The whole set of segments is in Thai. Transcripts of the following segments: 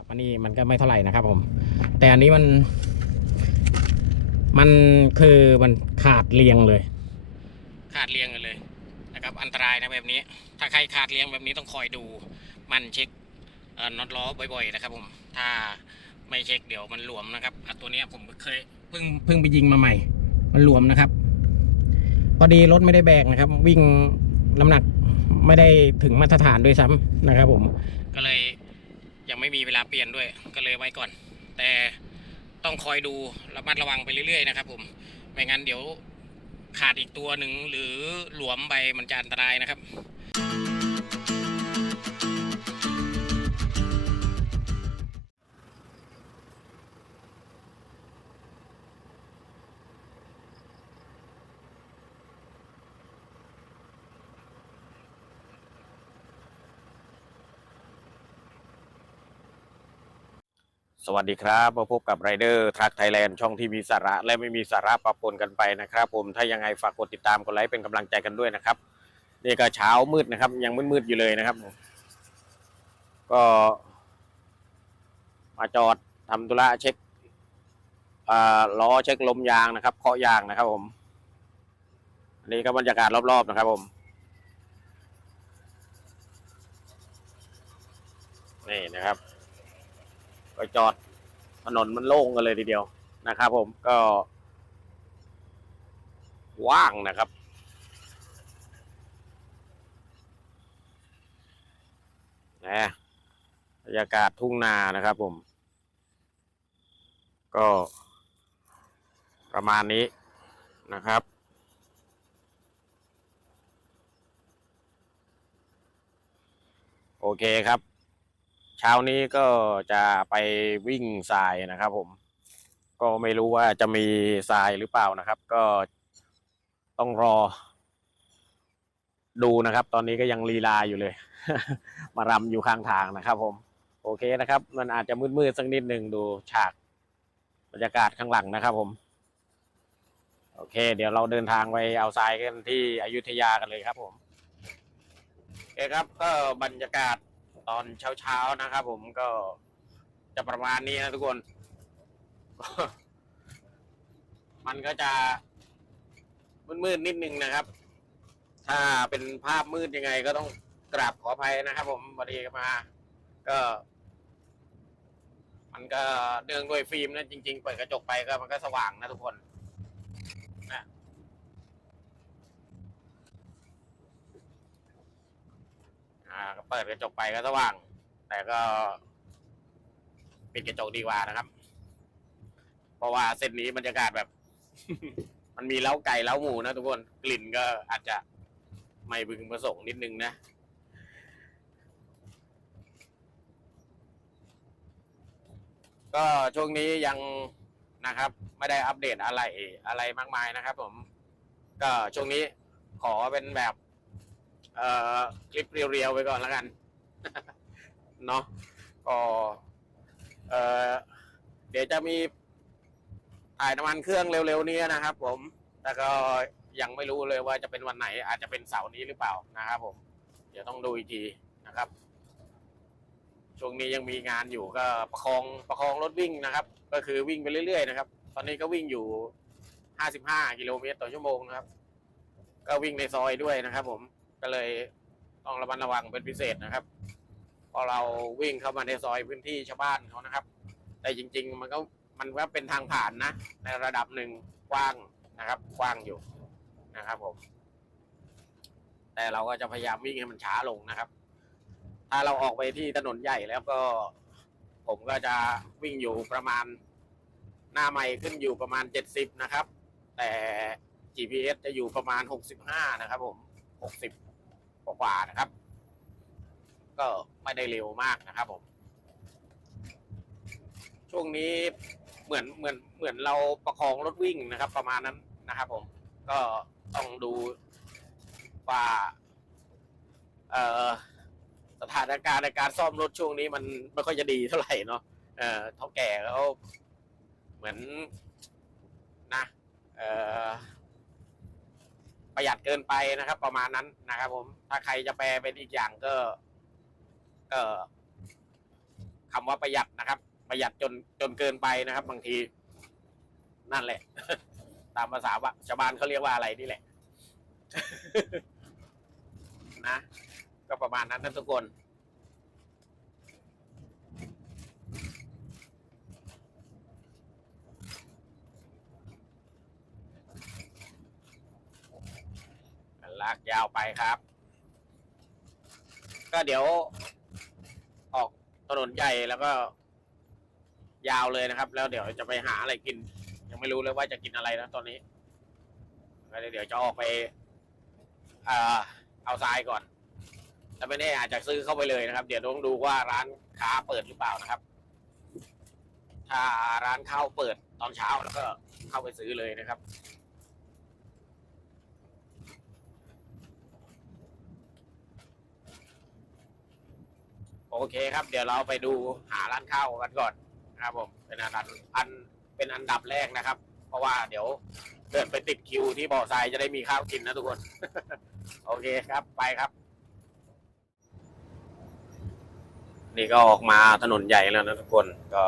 รับอันนี้มันก็ไม่เท่าไหร่นะครับผม แต่อันนี้มัน มันคือมันขาดเรียงเลย ขาดเรียงกันเลยนะครับ อันตรายนะแบบนี้ ถ้าใครขาดเรียงแบบนี้ต้องคอยดู มันเช็คเอ่อน็อตล้อบ่อยๆนะครับ ผม ถ้าไม่เช็คเดี๋ยวมันหลวมนะครับอะตัวเนี้ยผมเคยเพิ่งเพิ่งไปยิงมาใหม่ มันหลวมนะครับ พอดีรถไม่ได้แบกนะครับ วิ่งน้ำหนักไม่ได้ถึงมาตรฐานด้วยซ้ำนะครับ ผมก็เลย ยังไม่มีเวลาเปลี่ยนด้วยก็เลยไว้ก่อน แต่ต้องคอยดูระมัดระวังไปเรื่อยๆนะครับ ผมไม่งั้นเดี๋ยวขาดอีกตัวหนึ่งหรือหลวมไปมันจะอันตรายนะครับ สวัสดีครับ มาพบกับไรเดอร์ทรัคไทยแลนด์ช่องที่มีสาระและไม่มีสาระปะปนกันไปนะครับ ผมถ้ายังไงฝากกดติดตามกดไลค์เป็นกำลังใจกันด้วยนะครับนี่ก็เช้ามืดนะครับ ยังมืดๆอยู่เลยนะครับ ก็มาจอดทำธุระเช็คล้อเช็คลมยางนะครับเคาะยางนะครับ ผมอันนี้ก็บรรยากาศรอบๆนะครับ ผมนี่นะครับ ก็จอดถนนมันโล่งกันเลยทีเดียวนะครับ ผมก็ ว่างนะครับนะบรรยากาศทุ่งนานะครับ ผม ก็ ประมาณนี้นะครับโอเคครับ เช้านี้ก็จะไปวิ่งทรายนะครับผม ก็ไม่รู้ว่าจะมีทรายหรือเปล่านะครับ ก็ต้องรอ ดูนะครับ ตอนนี้ก็ยังลีลาอยู่เลย มารำอยู่ข้างทางนะครับ ผม โอเคนะครับ มันอาจจะมืดๆสักนิดหนึ่งดูฉากบรรยากาศข้างหลังนะครับ ผม โอเค เดี๋ยวเราเดินทางไปเอาทรายกันที่อยุธยากันเลยครับ ผมโอเคครับ ก็บรรยากาศ ตอนเช้าๆนะครับผมก็จะประมาณนี้นะทุกคน มันก็จะมืดๆนิดนึงนะครับ ถ้าเป็นภาพมืดยังไงก็ต้องกราบขออภัยนะครับ ผมพอดีมา ก็ มันก็เนื่องด้วยฟิล์มนะจริง ๆ เปิดกระจกไปก็มันก็สว่างนะทุกคน อ่าเปิดกระจกไปก็สว่าง แต่ก็ปิดกระจกดีกว่านะครับ เพราะว่าเส้นนี้บรรยากาศแบบ มันมีเล้าไก่เล้าหมูนะทุกคน กลิ่นก็อาจจะไม่บึงประสงค์นิดนึงนะก็ช่วงนี้ยังนะครับ ไม่ได้อัปเดตอะไรอะไรมากมายนะครับ ผม ก็ช่วงนี้ขอเป็นแบบ เอ่อคลิปเรียวๆไปก่อนแล้วกัน เนาะก็เอ่อเดี๋ยวจะมีถ่ายน้ำมันเครื่องเร็วๆนี้นะครับ ผม แต่ก็ยังไม่รู้เลยว่าจะเป็นวันไหน อาจจะเป็นเสาร์นี้หรือเปล่านะครับ ผม เดี๋ยวต้องดูอีกทีนะครับ ช่วงนี้ยังมีงานอยู่ก็ประคองประคองรถวิ่งนะครับ ก็คือวิ่งไปเรื่อยๆนะครับ ตอนนี้ก็วิ่งอยู่ 55 กิโลเมตรต่อชั่วโมงนะครับ ก็วิ่งในซอยด้วยนะครับ ผม ก็เลยต้องระมัดระวังเป็นพิเศษนะครับพอเราวิ่งเข้ามาในซอยพื้นที่ชาวบ้านเขานะครับ แต่จริง ๆ มันก็มันก็เป็นทางผ่านนะ ในระดับหนึ่งกว้างนะครับ กว้างอยู่นะครับผม แต่เราก็จะพยายามวิ่งให้มันช้าลงนะครับ ถ้าเราออกไปที่ถนนใหญ่แล้วก็ ผมก็จะวิ่งอยู่ประมาณหน้าไม่ขึ้นอยู่ประมาณเจ็ดสิบนะครับ แต่ GPS จะอยู่ประมาณ65นะครับ ผม60ก กว่าๆนะครับ ก็ไม่ได้เร็วมากนะครับผม ช่วงนี้เหมือนเหมือนเหมือนเราประคองรถวิ่งนะครับ ประมาณนั้นนะครับ ผม ก็ต้องดูว่าเอ่อสถานการณ์ในการซ่อมรถช่วงนี้มันไม่ค่อยจะดีเท่าไหร่เนาะเอ่อเท่าแก่เขาเหมือนนะ เอ่อ ประหยัดเกินไปนะครับ ประมาณนั้นนะครับ ผม ถ้าใครจะแปลเป็นอีกอย่างก็ก็คำว่าประหยัดนะครับ ประหยัดจนจนเกินไปนะครับ บางที นั่นแหละ ตามภาษาว่าชาวบ้านเขาเรียกว่าอะไรนี่แหละ นะ ก็ประมาณนั้นนะทุกคน ลากยาวไปครับ ก็เดี๋ยว ออกถนนใหญ่แล้วก็ ยาวเลยนะครับ แล้วเดี๋ยวจะไปหาอะไรกิน ยังไม่รู้เลยว่าจะกินอะไรนะตอนนี้เดี๋ยวจะออกไปเอาทรายก่อนแต่ไม่แน่อาจจะซื้อเข้าไปเลยนะครับ เดี๋ยวต้องดูว่าร้านค้าเปิดหรือเปล่านะครับ ถ้าร้านข้าวเปิดตอนเช้าแล้วก็เข้าไปซื้อเลยนะครับ โอเคครับ เดี๋ยวเราไปดูหาร้านข้าวกันก่อนนะครับผมเป็นอันดับอันเป็นอันดับแรกนะครับ เพราะว่าเดี๋ยวเดินไปติดคิวที่บ่อทรายจะได้มีข้าวกินนะทุกคน โอเคครับไปครับ นี่ก็ออกมาถนนใหญ่แล้วนะทุกคนก็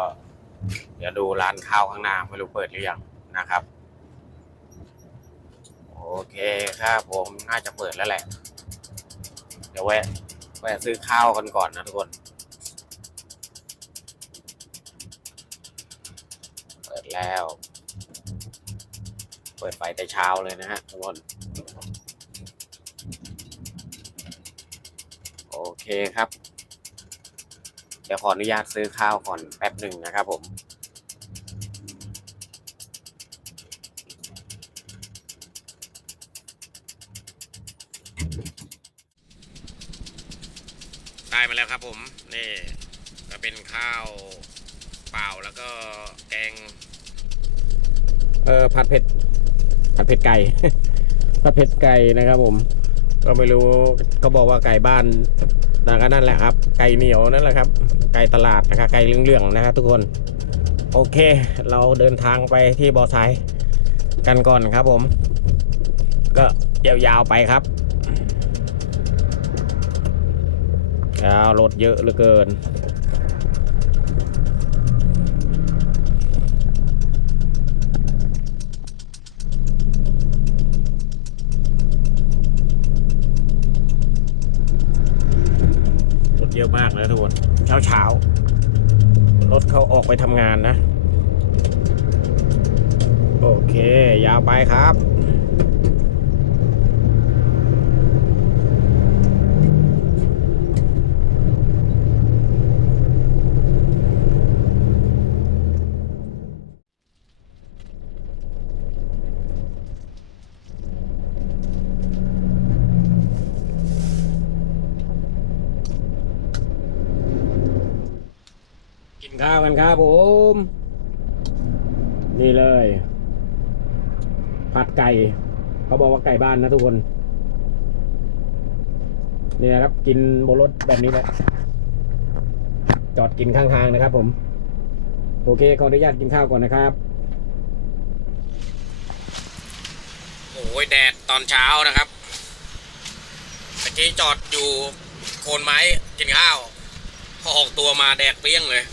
เดี๋ยวดูร้านข้าวข้างหน้าไม่รู้เปิดหรือยังนะครับ โอเคครับผมน่าจะเปิดแล้วแหละ เดี๋ยวแวะ แวะซื้อข้าวกันก่อนนะทุกคน เปิดแล้ว เปิดไฟแต่เช้าเลยนะฮะทุกคน โอเคครับ เดี๋ยวขออนุญาตซื้อข้าวก่อนแป๊บหนึ่งนะครับผม ได้มาแล้วครับผม นี่ก็เป็นข้าวเปล่าแล้วก็แกง เออผัดเผ็ด ผัดเผ็ดไก่ ผัดเผ็ดไก่นะครับผม ก็ไม่รู้เขาบอกว่าไก่บ้านนั่นก็นั่นแหละครับ ไก่เหนียวนั่นแหละครับ ไก่ตลาดนะครับไก่เหลืองๆนะครับทุกคน โอเค เราเดินทางไปที่บ่อทรายกันก่อนครับผม ก็ยาวๆไปครับ ยาวรถเยอะเหลือเกิน รถเยอะมากนะทุกคน เช้าเช้ารถเขาออกไปทำงานนะ โอเค ยาวไปครับ ครับผม นี่เลย ผัดไก่ เขาบอกว่าไก่บ้านนะทุกคน เนี่ยครับกินบนรถแบบนี้แหละจอดกินข้างทางนะครับผม โอเคขออนุญาตกินข้าวก่อนนะครับโอ้ยแดดตอนเช้านะครับตะกี้จอดอยู่โคนไม้กินข้าว พอออกตัวมาแดดเปรี้ยงเลย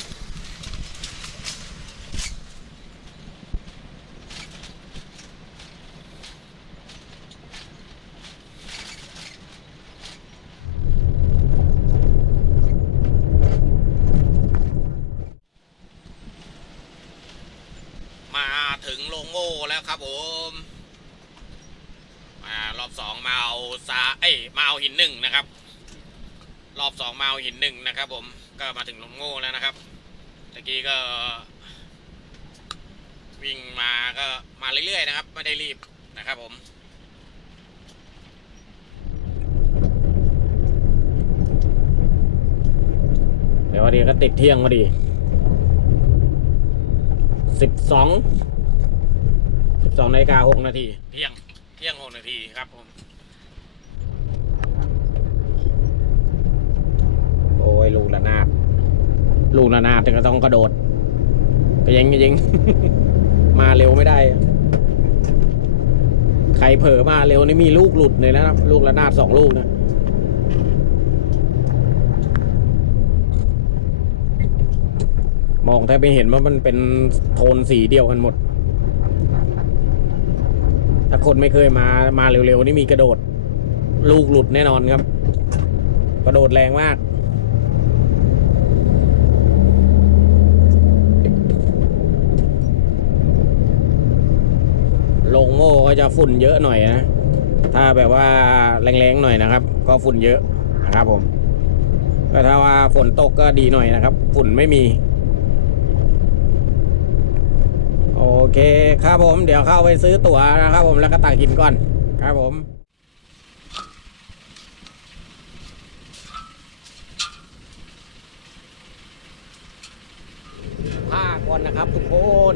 มาถึงโรงโง่แล้วครับผมมารอบสองมาเอาซาเอ้ยมาเอาหินหนึ่งนะครับ รอบสองมาเอาหิ นหนึ่งนะครับผมก็มาถึงโรงโง่แล้วนะครับตะกี้ก็ วิ่งมาก็มาเรื่อยๆนะครับ ไม่ได้รีบนะครับผมเดี๋ยววันนี้ก็ติดเที่ยงพอดีสิบสองสิบสองนาฬิกาหกนาทีเที่ยงเที่ยงหกนาทีครับผม โอ้ย ลูกระนาดลูกระนาดถึงก็ต้องกระโดดก็ยังยิงมาเร็วไม่ได้ ใครเผลอมาเร็วนี่มีลูกหลุดเลยนะครับ ลูกระนาดสองลูกนะมองแทบไม่เห็นว่ามันเป็นโทนสีเดียวกันหมด ถ้าคนไม่เคยมา มาเร็วๆนี่มีกระโดด ลูกหลุดแน่นอนครับ กระโดดแรงมาก ลงโม่ ก็จะฝุ่นเยอะหน่อยนะ ถ้าแบบว่าแรงๆหน่อยนะครับ ก็ฝุ่นเยอะนะครับผมแต่ถ้าว่าฝนตกก็ดีหน่อยนะครับ ฝุ่นไม่มี โอเคครับผม เดี๋ยวเข้าไปซื้อตั๋วนะครับผมแล้วก็ตักกินก่อนครับผมผ้าก่อนนะครับทุกคน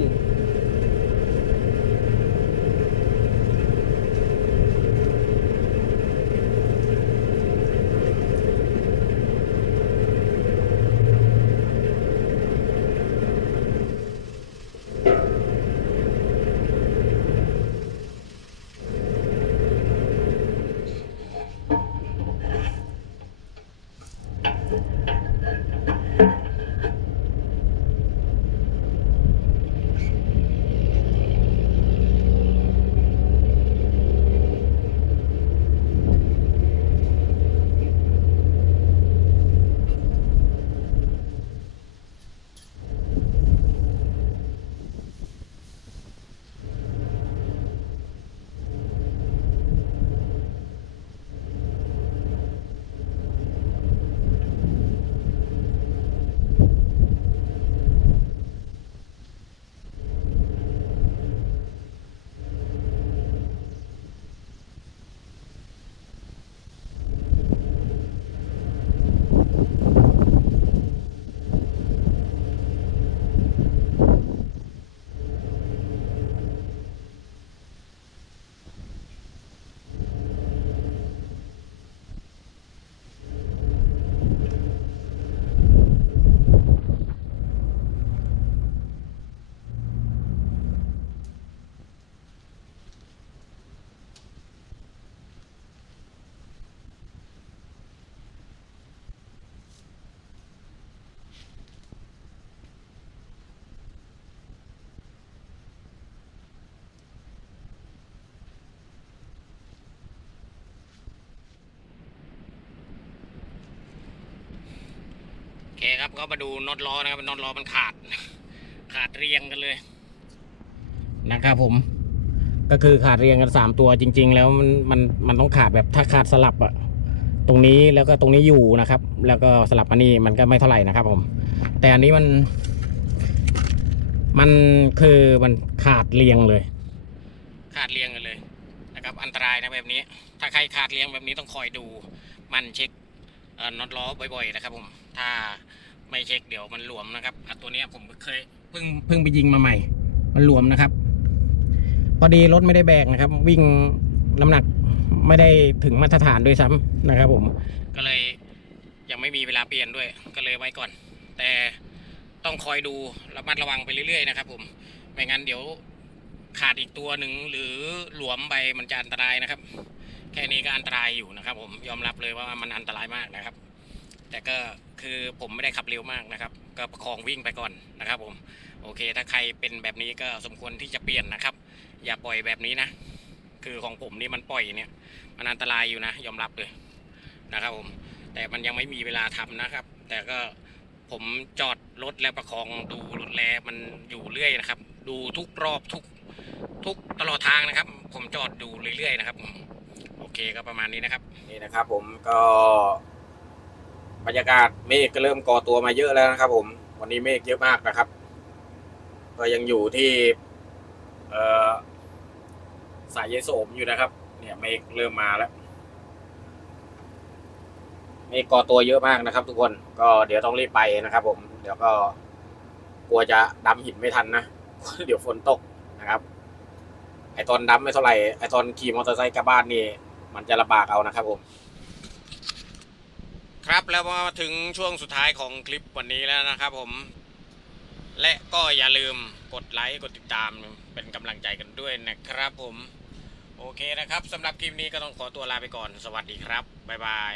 ก็มาดูน็อตล้อนะครับน็อตล้อมันขาด ขาดเรียงกันเลย นะครับผม ก็คือขาดเรียงกันสามตัวจริง ๆ แล้วมันมันมันต้องขาดแบบถ้าขาดสลับอะตรงนี้แล้วก็ตรงนี้อยู่นะครับ แล้วก็สลับมานี่มันก็ไม่เท่าไหร่นะครับ ผม แต่อันนี้มัน มันคือมันขาดเรียงเลย ขาดเรียงกันเลยนะครับอันตรายนะแบบนี้ ถ้าใครขาดเรียงแบบนี้ต้องคอยดูมันเช็คเอ่อน็อตล้อบ่อยๆนะครับผม ถ้า ไม่เช็คเดี๋ยวมันหลวมนะครับอะตัวนี้ผมเคยเพิ่งเพิ่งไปยิงมาใหม่ มันหลวมนะครับ พอดีรถไม่ได้แบกนะครับ วิ่งน้ำหนักไม่ได้ถึงมาตรฐานด้วยซ้ำนะครับ ผม ก็เลยยังไม่มีเวลาเปลี่ยนด้วย ก็เลยไว้ก่อน แต่ต้องคอยดูระมัดระวังไปเรื่อยๆนะครับ ผมไม่งั้นเดี๋ยวขาดอีกตัวหนึ่งหรือหลวมไปมันจะอันตรายนะครับ แค่นี้ก็อันตรายอยู่นะครับ ผมยอมรับเลยว่ามันอันตรายมากนะครับ แต่ก็คือผมไม่ได้ขับเร็วมากนะครับ ก็ประคองวิ่งไปก่อนนะครับผมโอเค ถ้าใครเป็นแบบนี้ก็สมควรที่จะเปลี่ยนนะครับ อย่าปล่อยแบบนี้นะ คือของผมนี่มันปล่อยเนี่ย มันอันตรายอยู่นะ ยอมรับเลยนะครับผม แต่มันยังไม่มีเวลาทำนะครับ แต่ก็ผมจอดรถและประคองดูรถแลมันอยู่เรื่อยนะครับ ดูทุกรอบทุกทุกตลอดทางนะครับ ผมจอดดูเรื่อยๆนะครับ โอเคก็ประมาณนี้นะครับ นี่นะครับผมก็ บรรยากาศเมฆก็เริ่มก่อตัวมาเยอะแล้วนะครับ ผม วันนี้เมฆเยอะมากนะครับ ก็ยังอยู่ที่ เอ่อสายเยโสมอยู่นะครับ เนี่ยเมฆเริ่มมาแล้วเมฆก่อตัวเยอะมากนะครับ ทุกคนก็เดี๋ยวต้องรีบไปนะครับ ผม เดี๋ยวก็กลัวจะดำหินไม่ทันนะเดี๋ยวฝนตกนะครับ ไอตอนดำไม่เท่าไหร่ไอตอนขี่มอเตอร์ไซค์กลับบ้านนี่มันจะลำบากเอานะครับ ผม ครับแล้วมาถึงช่วงสุดท้ายของคลิปวันนี้แล้วนะครับผม และก็อย่าลืมกดไลค์กดติดตามเป็นกำลังใจกันด้วยนะครับผม โอเคนะครับสำหรับคลิปนี้ก็ต้องขอตัวลาไปก่อน สวัสดีครับ บ๊ายบาย